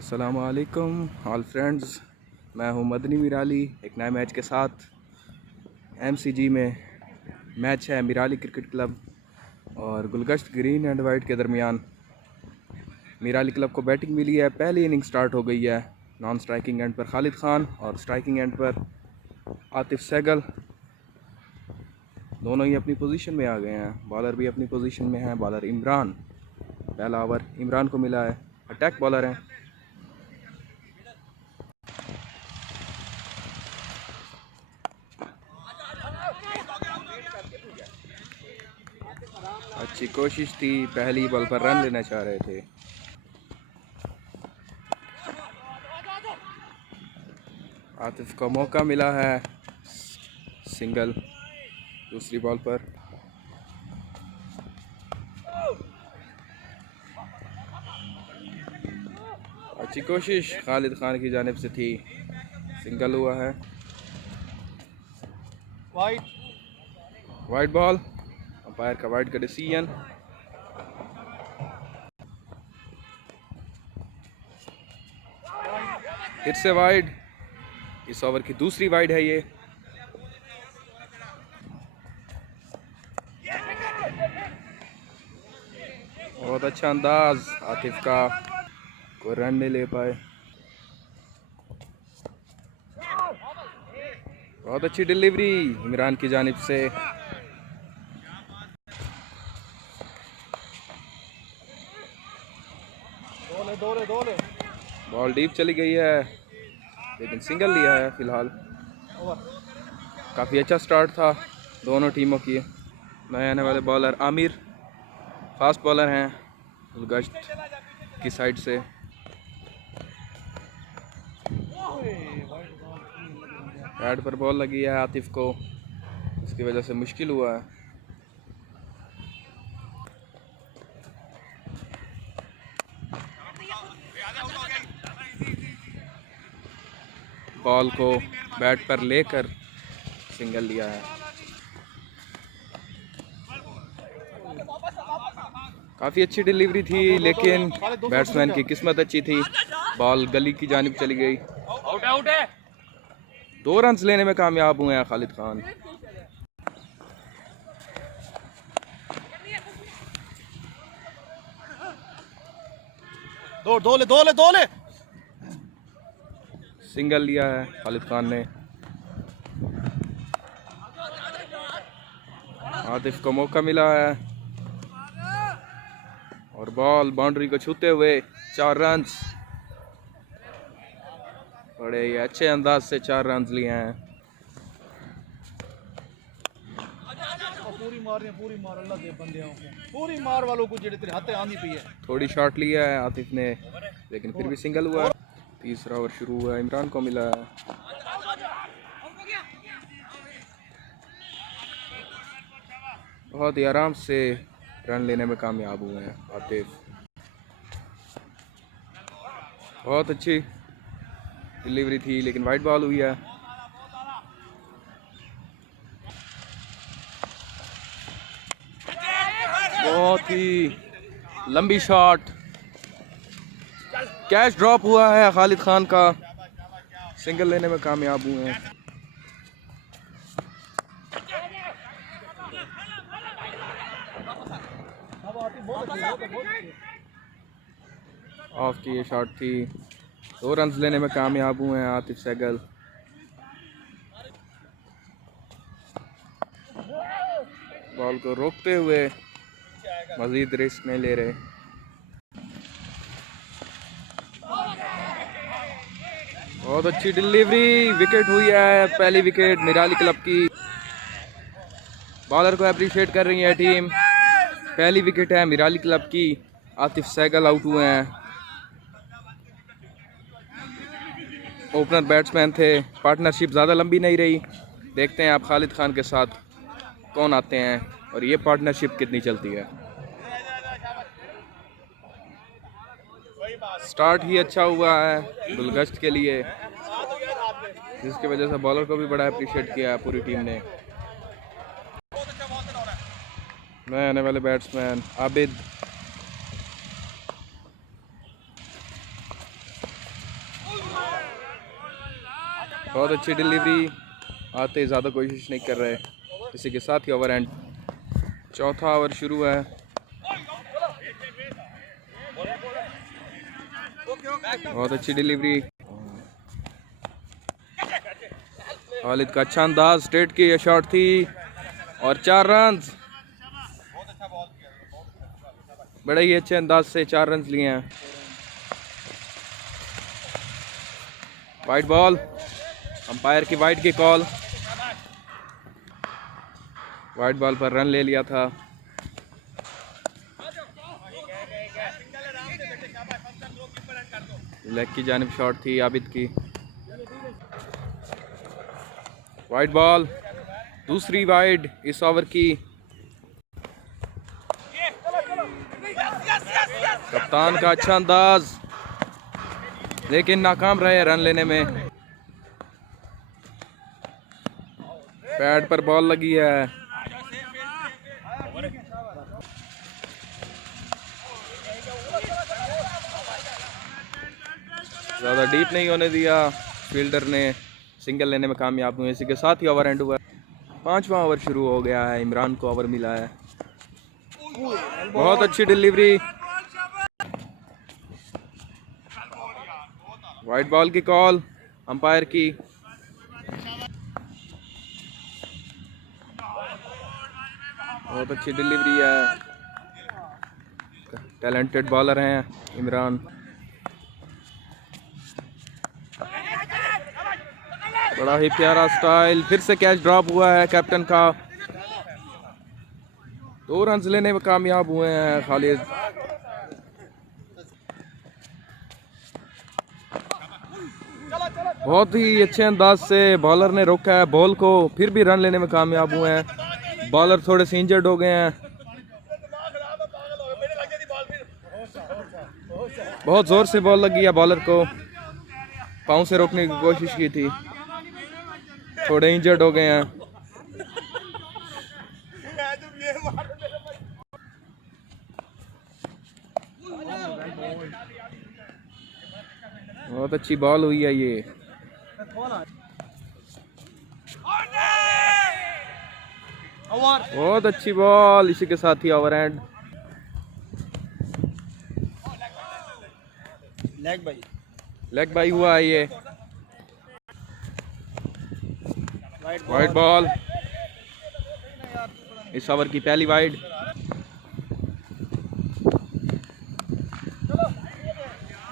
अस्सलामुअलैकुम all friends, मैं हूं मदनी मिराली एक नए मैच के साथ। एमसीजी में मैच है मिराली क्रिकेट क्लब और गुलगश्त ग्रीन एंड वाइट के दरमियान। मिराली क्लब को बैटिंग मिली है, पहली इनिंग स्टार्ट हो गई है। नॉन स्ट्राइकिंग एंड पर खालिद खान और स्ट्राइकिंग एंड पर आतिफ सहगल, दोनों ही अपनी पोजीशन में आ गए हैं। बॉलर भी अपनी पोजीशन में है। बॉलर इमरान, पहला ओवर इमरान को मिला है। अटैक बॉलर हैं। अच्छी कोशिश थी, पहली बॉल पर रन लेना चाह रहे थे। आतिफ को मौका मिला है, सिंगल दूसरी बॉल पर। अच्छी कोशिश खालिद खान की जानिब से थी, सिंगल हुआ है। वाइड बॉल, अंपायर का वाइड का डिसीजन। फिर से वाइड, इस ओवर की दूसरी वाइड है ये। बहुत अच्छा अंदाज आतिफ का, कोई रन नहीं ले पाए। बहुत अच्छी डिलीवरी इमरान की जानिब से। बॉल डीप चली गई है लेकिन सिंगल लिया है फिलहाल। काफ़ी अच्छा स्टार्ट था दोनों टीमों की। नए आने वाले बॉलर आमिर फास्ट बॉलर हैं गुलगश्त की साइड से। पैड पर बॉल लगी है आतिफ को, इसकी वजह से मुश्किल हुआ है। बॉल को बैट पर लेकर सिंगल लिया है। काफ़ी अच्छी डिलीवरी थी लेकिन बैट्समैन की किस्मत अच्छी थी, बॉल गली की जानिब चली गई। आउट है। 2 रन्स लेने में कामयाब हुए हैं खालिद खान। दो ले सिंगल लिया है खालिद खान ने। आतिफ को मौका मिला है और बॉल बाउंड्री को छूते हुए 4 रन्स। बड़े ही अच्छे अंदाज से 4 रन्स लिए हैं। पूरी मार वालों को जेड़े तेरे हाथे आंदी पई है। थोड़ी शॉट लिया है आतिफ ने लेकिन फिर भी सिंगल हुआ। तीसरा ओवर शुरू हुआ, इमरान को मिला है। बहुत ही आराम से रन लेने में कामयाब हुए हैं आतिफ। बहुत अच्छी डिलीवरी थी लेकिन वाइड बॉल हुई है। बहुत ही लंबी शॉट, कैच ड्रॉप हुआ है खालिद खान का, सिंगल लेने में कामयाब हुए हैं। ऑफ की ये शॉट थी। 2 रन्स लेने में कामयाब हुए हैं आतिफ सहगल। बॉल को रोकते हुए मजीद रिस्क नहीं ले रहे। बहुत अच्छी डिलीवरी, विकेट हुई है, पहली विकेट मिराली क्लब की। बॉलर को अप्रिशिएट कर रही है टीम। पहली विकेट है मिराली क्लब की। आतिफ सहगल आउट हुए हैं। ओपनर बैट्समैन थे, पार्टनरशिप ज़्यादा लंबी नहीं रही। देखते हैं आप खालिद खान के साथ कौन आते हैं और ये पार्टनरशिप कितनी चलती है। स्टार्ट ही अच्छा हुआ है गुलगश्त के लिए, जिसकी वजह से बॉलर को भी बड़ा अप्रिशिएट किया है पूरी टीम ने। नए आने वाले बैट्समैन आबिद, बहुत अच्छी डिलीवरी, आते ज़्यादा कोशिश नहीं कर रहे। इसी के साथ ही ओवर एंड। चौथा ओवर शुरू है। बहुत अच्छी डिलीवरी, खालिद का अच्छा अंदाज, स्ट्रेट की ये शॉट थी और 4 रन। बड़े ही अच्छे अंदाज से 4 रन लिए हैं। वाइड बॉल, अंपायर की वाइड की कॉल। वाइड बॉल पर रन ले लिया था। लेग की जानिब शॉट थी आबिद की। वाइड बॉल, दूसरी वाइड इस ओवर की। कप्तान का अच्छा अंदाज, लेकिन नाकाम रहे रन लेने में। पैड पर बॉल लगी है। ज़्यादा डीप नहीं होने दिया, फील्डर ने सिंगल लेने में कामयाब हुए। इसी के साथ ही ओवर एंड हुआ। 5वां ओवर शुरू हो गया है। इमरान को ओवर मिला है। बहुत अच्छी डिलीवरी, वाइड बॉल की कॉल अंपायर की। बहुत अच्छी डिलीवरी है। टैलेंटेड बॉलर हैं इमरान। बड़ा ही प्यारा स्टाइल। फिर से कैच ड्रॉप हुआ है कैप्टन का। 2 रन लेने में कामयाब हुए हैं खालिद। बहुत ही अच्छे अंदाज से बॉलर ने रोका है बॉल को, फिर भी रन लेने में कामयाब हुए हैं। बॉलर थोड़े से इंजर्ड हो गए हैं। बहुत जोर से बॉल लगी है बॉलर को, पाँव से रोकने की कोशिश की थी, थोड़े इंजर्ड हो गए हैं। बहुत अच्छी बॉल हुई है ये। बहुत अच्छी बॉल। इसी के साथ ही ओवर एंड। लेग बाई हुआ है ये। वाइड बॉल, इस ओवर की पहली वाइड।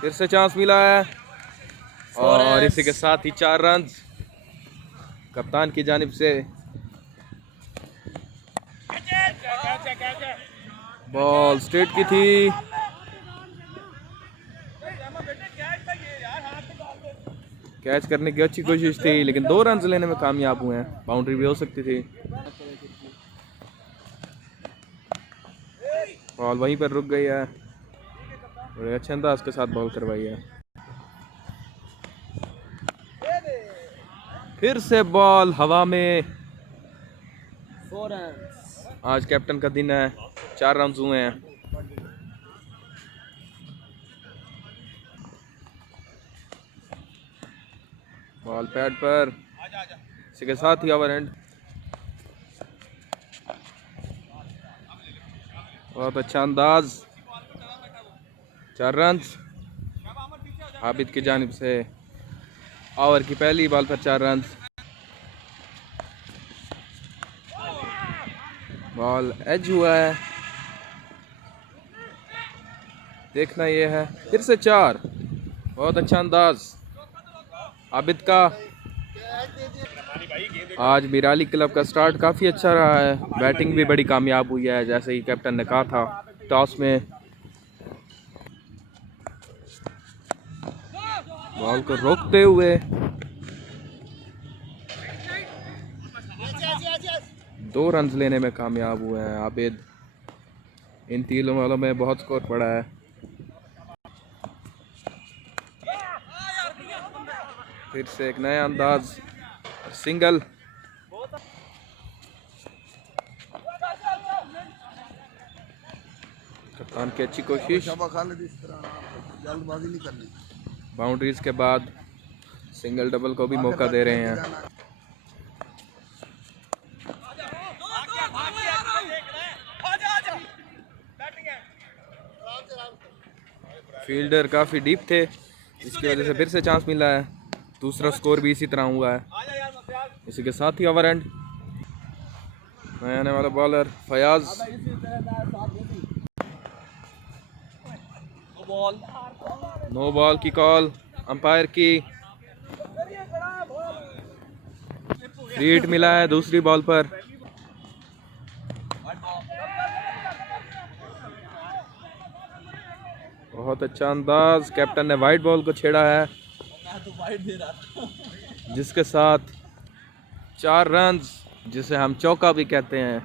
फिर से चांस मिला है और इसी के साथ ही 4 रन कप्तान की जानिब से। बॉल स्ट्रेट की थी। कैच करने की अच्छी कोशिश थी, लेकिन 2 रन लेने में कामयाब हुए हैं। बाउंड्री भी हो सकती थी। बॉल वहीं पर रुक गई है। बड़े अच्छे अंदाज के साथ बॉल करवाई है। फिर से बॉल हवा में। 4 रन। आज कैप्टन का दिन है। 4 रन हुए हैं। बॉल पैड पर। इसी के साथ ही ओवर एंड। बहुत अच्छा अंदाज। 4 रन आबिद की जानिब से। ओवर की पहली बॉल पर 4 रन। बॉल एज हुआ है। देखना ये है। फिर से 4। बहुत अच्छा अंदाज आबिद का। आज मिराली क्लब का स्टार्ट काफ़ी अच्छा रहा है। बैटिंग भी बड़ी कामयाब हुई है, जैसे ही कैप्टन ने कहा था टॉस में। बॉल को रोकते हुए 2 रन लेने में कामयाब हुए हैं आबिद। इन 3 बॉलों में बहुत स्कोर पड़ा है। फिर से एक नया अंदाज, सिंगल। कप्तान की अच्छी कोशिश। जल्दबाजी नहीं करनी। बाउंड्रीज के बाद सिंगल डबल को भी मौका दे रहे हैं। फील्डर काफ़ी डीप थे, इसकी वजह से फिर से चांस मिला है। दूसरा स्कोर भी इसी तरह हुआ है। इसी के साथ ही ओवर एंड। नया आने वाला बॉलर फयाज। नो बॉल की कॉल अंपायर की। फ्री हिट मिला है दूसरी बॉल पर। बहुत अच्छा अंदाज, कैप्टन ने वाइट बॉल को छेड़ा है, जिसके साथ 4 रन, जिसे हम चौका भी कहते हैं।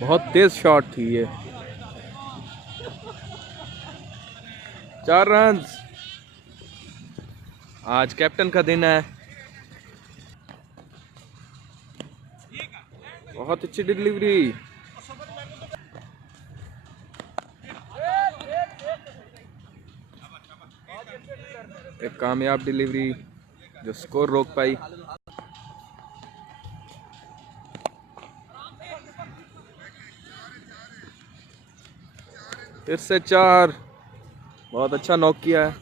बहुत तेज शॉट थी ये। 4 रन। आज कैप्टन का दिन है। बहुत अच्छी डिलीवरी। एक कामयाब डिलीवरी जो स्कोर रोक पाई। फिर से 4। बहुत अच्छा नॉक किया है।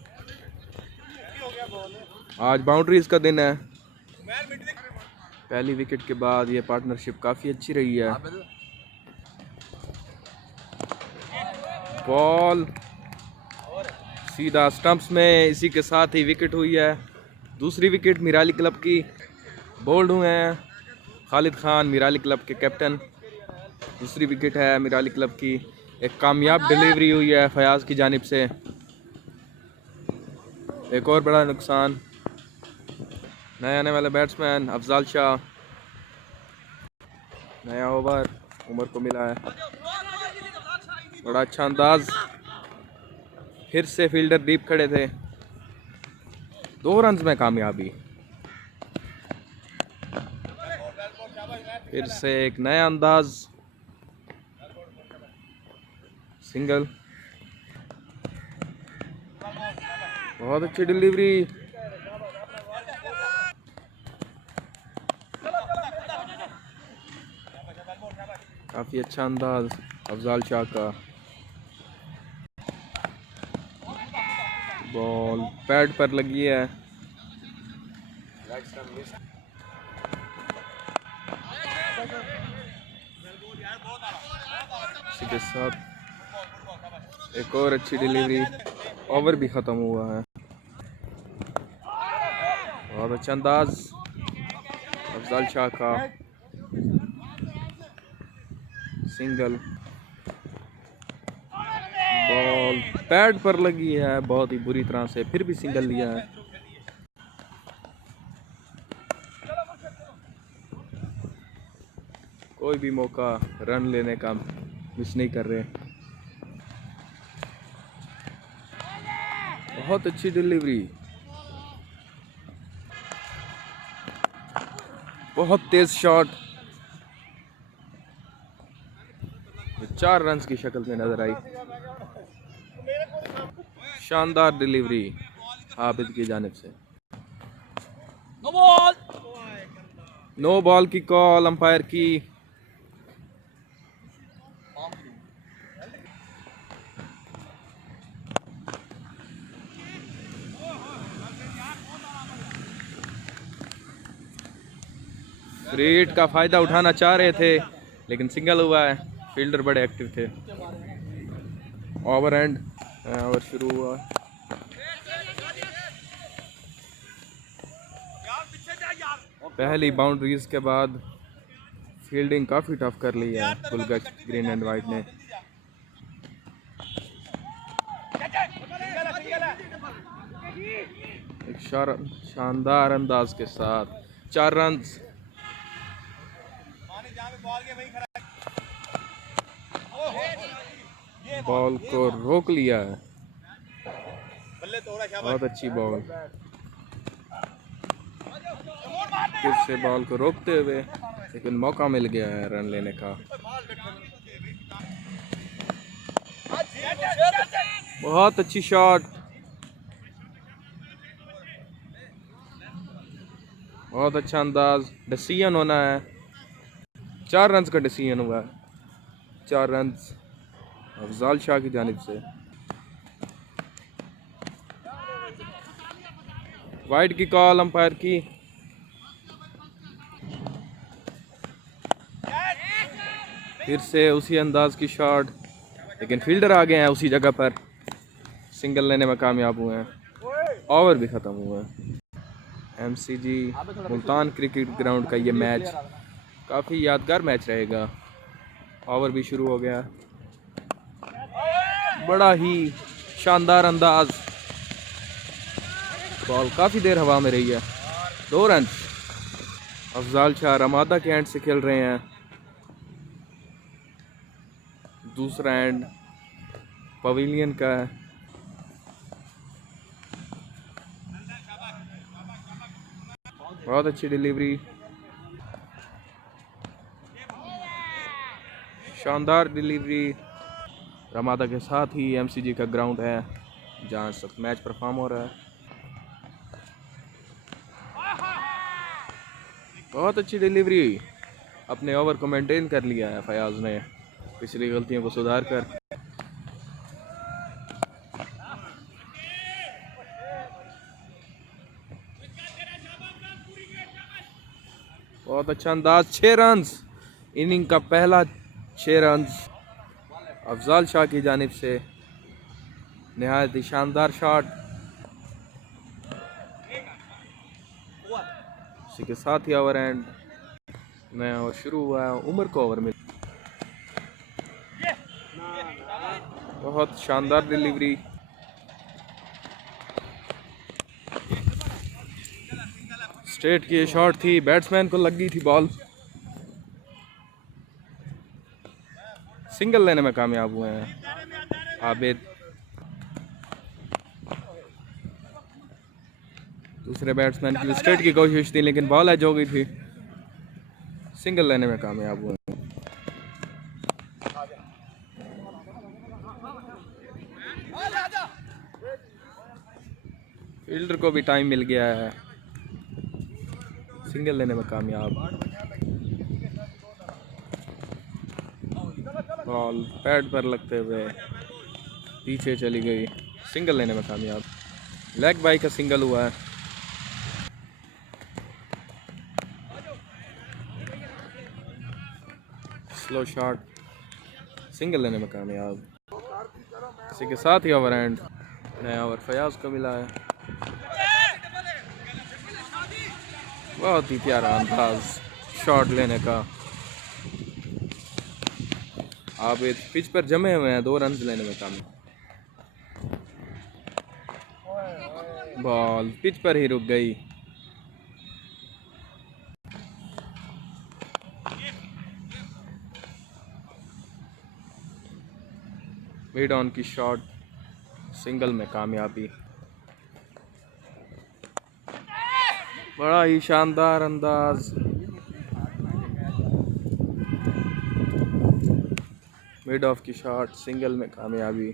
आज बाउंड्रीज का दिन है। पहली विकेट के बाद ये पार्टनरशिप काफ़ी अच्छी रही है। बॉल सीधा स्टंप्स में, इसी के साथ ही विकेट हुई है। दूसरी विकेट मिराली क्लब की। बोल्ड हुए हैं खालिद खान, मिराली क्लब के कैप्टन। दूसरी विकेट है मिराली क्लब की। एक कामयाब डिलीवरी हुई है फयाज की जानिब से। एक और बड़ा नुकसान। नए आने वाले बैट्समैन अफजाल शाह। नया ओवर उमर को मिला है। बड़ा अच्छा अंदाज। फिर से फील्डर डीप खड़े थे। 2 रन में कामयाबी। फिर से एक नया अंदाज। सिंगल। बहुत अच्छी डिलीवरी। काफी अच्छा अंदाज अफजाल शाह का। बॉल पैड पर लगी है। इसी के साथ एक और अच्छी डिलीवरी। ओवर भी ख़त्म हुआ है। बहुत अच्छा अंदाज अफजाल शाह का। सिंगल। बॉल पैड पर लगी है बहुत ही बुरी तरह से, फिर भी सिंगल लिया है। कोई भी मौका रन लेने का मिस नहीं कर रहे। बहुत अच्छी डिलीवरी। बहुत तेज शॉट। 4 रन की शक्ल में नजर आई। शानदार डिलीवरी आबिद की जानिब से। नो बॉल की कॉल अंपायर की। फ्री हिट का फायदा उठाना चाह रहे थे, लेकिन सिंगल हुआ है। फील्डर बड़े एक्टिव थे। Over and. ओवर शुरू हुआ। पहली बाउंड्रीज के बाद फील्डिंग काफ़ी टफ कर ली है गुलगश्त ग्रीन एंड वाइट ने। एक शानदार अंदाज के साथ 4 रन। बॉल को रोक लिया है। बहुत अच्छी बॉल। फिर से बॉल को रोकते हुए, लेकिन मौका मिल गया है रन लेने का। बहुत अच्छी शॉट। बहुत अच्छा अंदाज, डिसीजन होना है। 4 रन का डिसीजन हुआ है, 4 रन अफजाल शाह की जानिब से। वाइड की कॉल अंपायर की। फिर से उसी अंदाज की शॉट, लेकिन फील्डर आ गए हैं उसी जगह पर, सिंगल लेने में कामयाब हुए हैं। ओवर भी ख़त्म हुआ है। एमसीजी मुल्तान क्रिकेट ग्राउंड का ये मैच काफ़ी यादगार मैच रहेगा। ओवर भी शुरू हो गया। बड़ा ही शानदार अंदाज, बॉल काफ़ी देर हवा में रही है। 2 रन। अफजाल शाह रमादा के एंड से खेल रहे हैं। दूसरा एंड पवेलियन का है। बहुत अच्छी डिलीवरी, शानदार डिलीवरी। रमादा के साथ ही एमसीजी का ग्राउंड है जहां सब मैच परफॉर्म हो रहा है। बहुत अच्छी डिलीवरी, अपने ओवर को मेंटेन कर लिया है फयाज ने, पिछली गलतियों को सुधार कर। बहुत अच्छा अंदाज, 6 रन, इनिंग का पहला 6 रन अफजाल शाह की जानिब से। निहायत ही शानदार शॉट। इसी के साथ ही ओवर एंड नया ओवर शुरू हुआ है। उमर को ओवर मिल, बहुत शानदार डिलीवरी। स्ट्रेट की शॉट थी, बैट्समैन को लग गई थी बॉल, सिंगल लेने में कामयाब हुए हैं आबिद। दूसरे बैट्समैन की स्ट्रेट की कोशिश थी लेकिन बॉल एज हो गई थी, सिंगल लेने में कामयाब हुए। फील्डर को भी टाइम मिल गया है, सिंगल लेने में कामयाब। बॉल पैड पर लगते हुए पीछे चली गई, सिंगल लेने में कामयाब। लेग बाई का सिंगल हुआ है। स्लो शॉट, सिंगल लेने में कामयाब। इसी के साथ ही ओवर एंड नया ओवर फयाज को मिला है। बहुत ही प्यारा अंदाज शॉट लेने का। आबिद पिच पर जमे हुए हैं, 2 रन लेने में कामयाब। बॉल पिच पर ही रुक गई। मिड ऑन की शॉट, सिंगल में कामयाबी। बड़ा ही शानदार अंदाज, मिड ऑफ की शॉट, सिंगल में कामयाबी।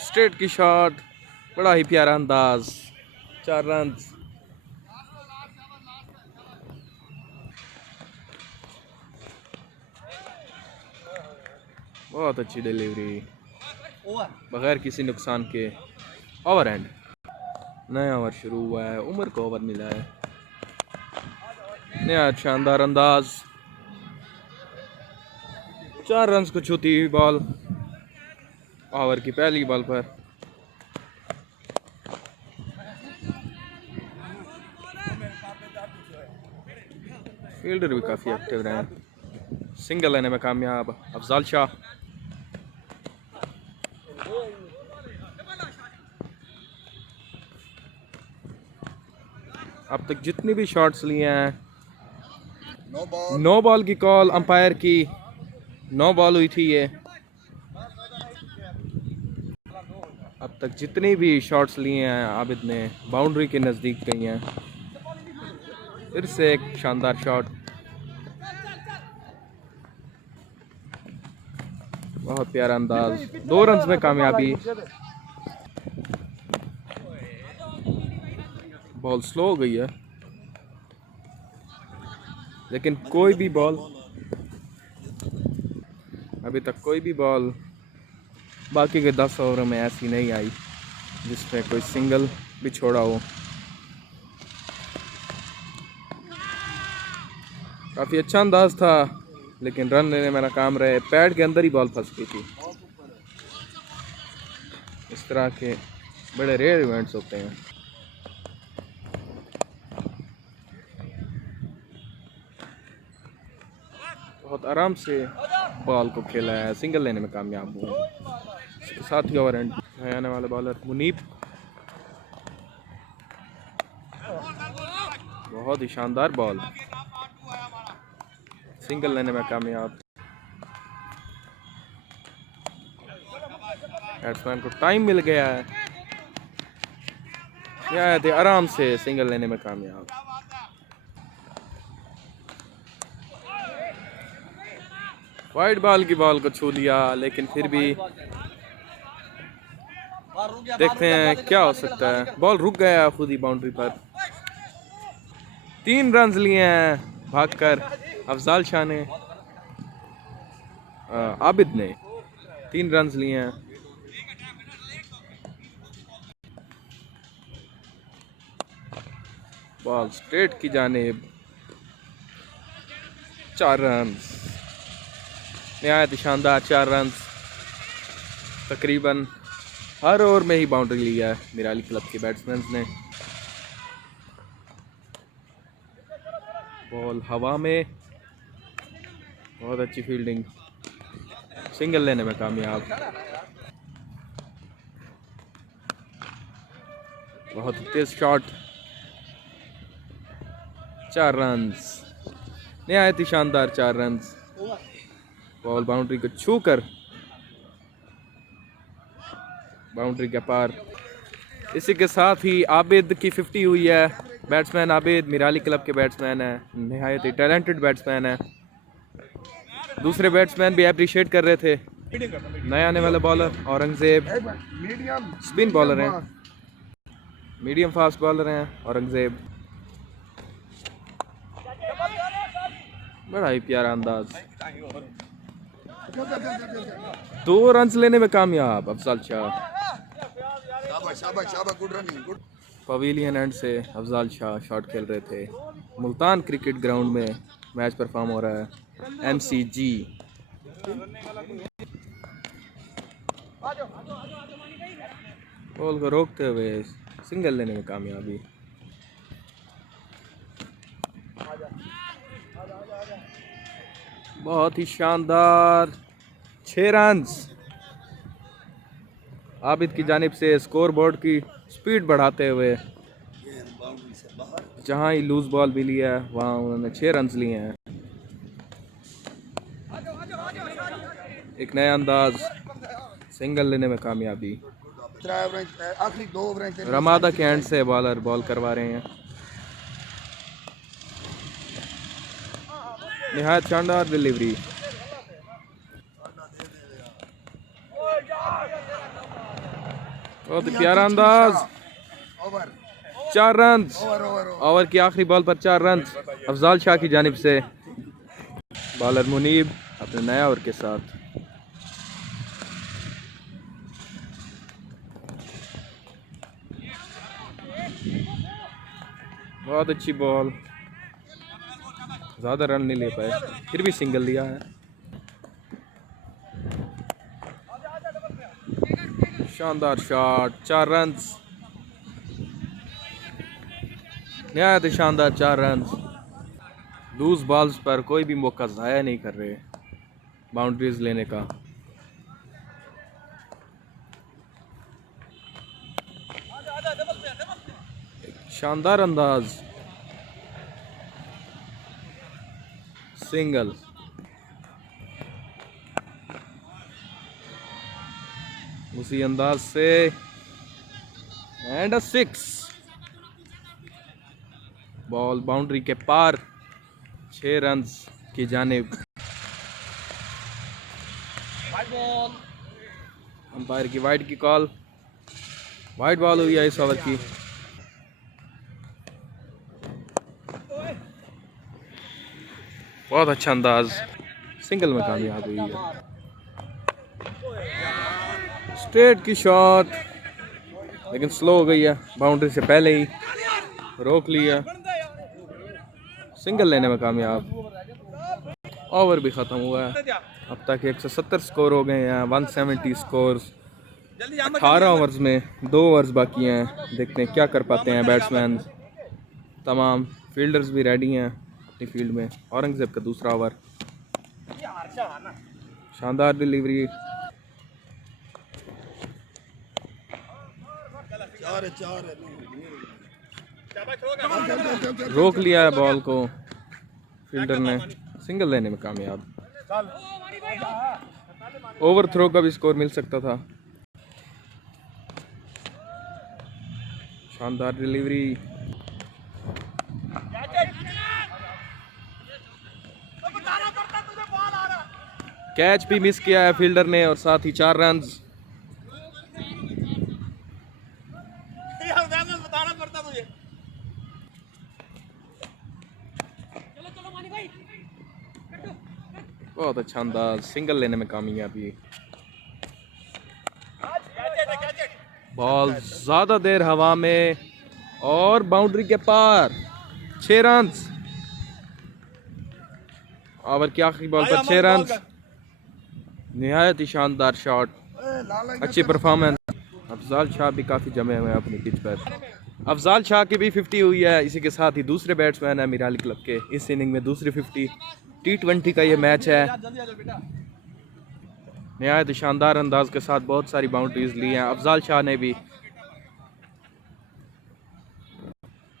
स्ट्रेट की शॉट, बड़ा ही प्यारा अंदाज, 4 रन। बहुत अच्छी डिलीवरी, बगैर किसी नुकसान के ओवर एंड। नया ओवर शुरू हुआ है, उमर को ओवर मिला है। नया शानदार अंदाज, 4 रन को छूती हुई बॉल, ओवर की पहली बॉल पर। फील्डर भी काफ़ी एक्टिव रहे, सिंगल लेने में कामयाब अफजाल शाह। अब तक जितनी भी शॉट्स लिए हैं, नो बॉल की कॉल अंपायर की, नो बॉल हुई थी ये। अब तक जितनी भी शॉट्स लिए हैं आबिद ने, बाउंड्री के नज़दीक गई हैं। फिर से एक शानदार शॉट, बहुत प्यारा अंदाज, 2 रन में कामयाबी। बॉल स्लो हो गई है, लेकिन कोई भी बॉल अभी तक कोई भी बॉल बाकी के 10 ओवरों में ऐसी नहीं आई जिसमें कोई सिंगल भी छोड़ा हो। काफ़ी अच्छा अंदाज था, लेकिन रन लेने में नाकाम रहे। पैड के अंदर ही बॉल फंस गई थी। इस तरह के बड़े रेयर इवेंट्स होते हैं। बहुत आराम से बॉल को खेला है, सिंगल लेने में कामयाब हुआ। इसके साथ ही ओवर एंड है आने वाला बॉलर मुनीब, बहुत ही शानदार बॉल, सिंगल लेने में कामयाब। बैट्समैन को टाइम मिल गया है, ये आए थे आराम से सिंगल लेने में कामयाब। वाइड बॉल की बॉल को छू लिया, लेकिन फिर भी देखते हैं क्या हो सकता है। बॉल रुक गया खुद ही बाउंड्री पर। 3 रन लिए हैं भागकर अफजाल शाह ने, आबिद ने 3 रन लिए हैं। बॉल स्ट्रेट की जानिब, 4 रन, नहायत शानदार 4 रन। तकरीबन हर ओवर में ही बाउंड्री लिया है मिराली क्लब के बैट्समैन ने। बॉल हवा में, बहुत अच्छी फील्डिंग, सिंगल लेने में कामयाब। बहुत तेज शॉट, 4 रन, नहायत ही शानदार 4 रन। बॉल बाउंड्री को छूकर बाउंड्री के पार। इसी के साथ ही आबिद की 50 हुई है। बैट्समैन आबिद मिराली क्लब के बैट्समैन है, नहायत ही टैलेंटेड बैट्समैन है। दूसरे बैट्समैन भी अप्रिशिएट कर रहे थे। नया आने वाला बॉलर औरंगजेब, स्पिन बॉलर हैं, मीडियम फास्ट बॉलर हैं औरंगजेब। बड़ा ही प्यारा अंदाज, 2 रन लेने में कामयाब अफजाल शाह। पवेलियन एंड से अफजाल शाह शॉट खेल रहे थे। मुल्तान क्रिकेट ग्राउंड में मैच परफॉर्म हो रहा है, MCG। बॉल को रोकते हुए सिंगल लेने में कामयाबी। बहुत ही शानदार 6 रन। आबिद की जानिब से स्कोर बोर्ड की स्पीड बढ़ाते हुए, जहां ही लूज बॉल भी लिया है वहां उन्होंने 6 रन लिए हैं। एक नया अंदाज, सिंगल लेने में कामयाबी। रमादा के एंड से बॉलर बॉल करवा रहे हैं। निहायत शानदार डिलीवरी, बहुत प्यारा अंदाज, 4 रन। ओवर की आखिरी बॉल पर 4 रन अफजाल शाह की जानिब से। बॉलर मुनीब अपने नया ओवर के साथ। बहुत अच्छी बॉल, ज़्यादा रन नहीं ले पाए, फिर भी सिंगल लिया है। शानदार शॉट, 4 रन, नहायत शानदार 4 रन। लूज बॉल्स पर कोई भी मौका ज़ाया नहीं कर रहे बाउंड्रीज लेने का। शानदार अंदाज, सिंगल। उसी अंदाज से एंड 6। बॉल बाउंड्री के पार, 6 रन की जानिब। अंपायर की वाइड की कॉल, वाइड बॉल हुई है इस ओवर की। बहुत अच्छा अंदाज, सिंगल में कामयाब हुई है। स्ट्रेट की शॉट लेकिन स्लो हो गई है, बाउंड्री से पहले ही रोक लिया, सिंगल लेने में कामयाब। ओवर भी ख़त्म हुआ है, अब तक 170 स्कोर हो गए हैं, 170 स्कोर्स 18 ओवर्स में, 2 ओवर्स बाकी हैं। देखते हैं क्या कर पाते हैं बैट्समैन। तमाम फील्डर्स भी रेडी हैं अपनी फील्ड में। औरंगजेब का दूसरा ओवर, शानदार डिलीवरी, रोक लिया है बॉल को फील्डर ने, सिंगल लेने में कामयाब। ओवर थ्रो का भी स्कोर मिल सकता था। शानदार डिलीवरी, कैच भी मिस किया है फील्डर ने और साथ ही 4 रन्स। बहुत अच्छा अंदाज, सिंगल लेने में कामयाबी। बॉल ज्यादा देर हवा में और बाउंड्री के पार, 6 रन्स। ओवर की आखिरी बॉल पर 6 रन्स, निहायत ही शानदार शॉट, अच्छी परफॉर्मेंस। अफजाल शाह भी काफ़ी जमे हुए हैं अपनी पिच पर। अफजाल शाह की भी 50 हुई है, इसी के साथ ही दूसरे बैट्समैन है मिराली क्लब के, इस इनिंग में दूसरी 50। T20 का ये मैच है, निहायत ही शानदार अंदाज के साथ बहुत सारी बाउंड्रीज ली हैं अफजाल शाह ने भी।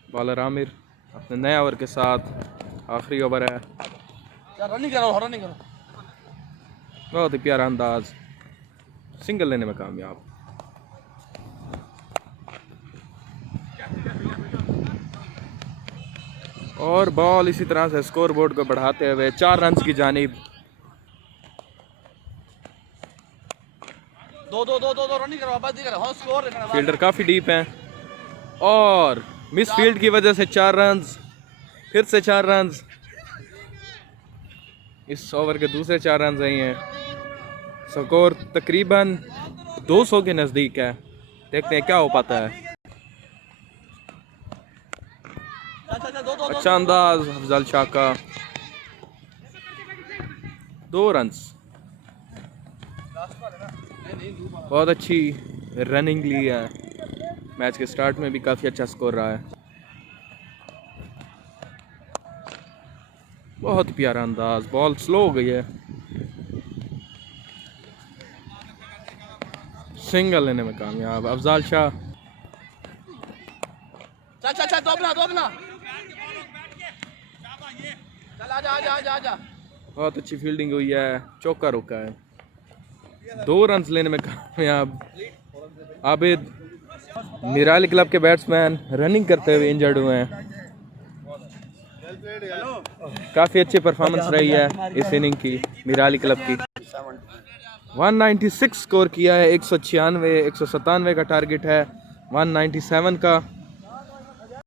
बॉलर आमिर अपने नए ओवर के साथ, आखिरी ओवर है, रनिंग करो, रनिंग करो। बहुत ही प्यारा अंदाज, सिंगल लेने में कामयाब। और बॉल इसी तरह से स्कोर बोर्ड को बढ़ाते हुए 4 रन्स की जानिब। दो रनिंग करो, आबादी करो, हाँ स्कोर है। फील्डर काफ़ी डीप हैं और मिस फील्ड की वजह से 4 रन्स, फिर से 4 रन्स। इस ओवर के दूसरे 4 रन्स आई हैं, स्कोर तकरीबन 200 के नज़दीक है। देखते हैं क्या हो पाता है। अच्छा अंदाज अफजाल शाह का, 2 रन्स, बहुत अच्छी रनिंग ली है। मैच के स्टार्ट में भी काफ़ी अच्छा स्कोर रहा है। बहुत ही प्यारा अंदाज, बॉल स्लो हो गई है, सिंगल लेने में कामयाब अफजाल शाह। चल दोगला चल, आजा। बहुत अच्छी फील्डिंग हुई है, चौका रोका है, 2 रन्स लेने में कामयाब। आबिद मिराली क्लब के बैट्समैन रनिंग करते हुए इंजर्ड हुए हैं। काफ़ी अच्छी परफॉर्मेंस रही है इस इनिंग की मिराली क्लब की। 196 स्कोर किया है, 196, 197 का टारगेट है, 197 का।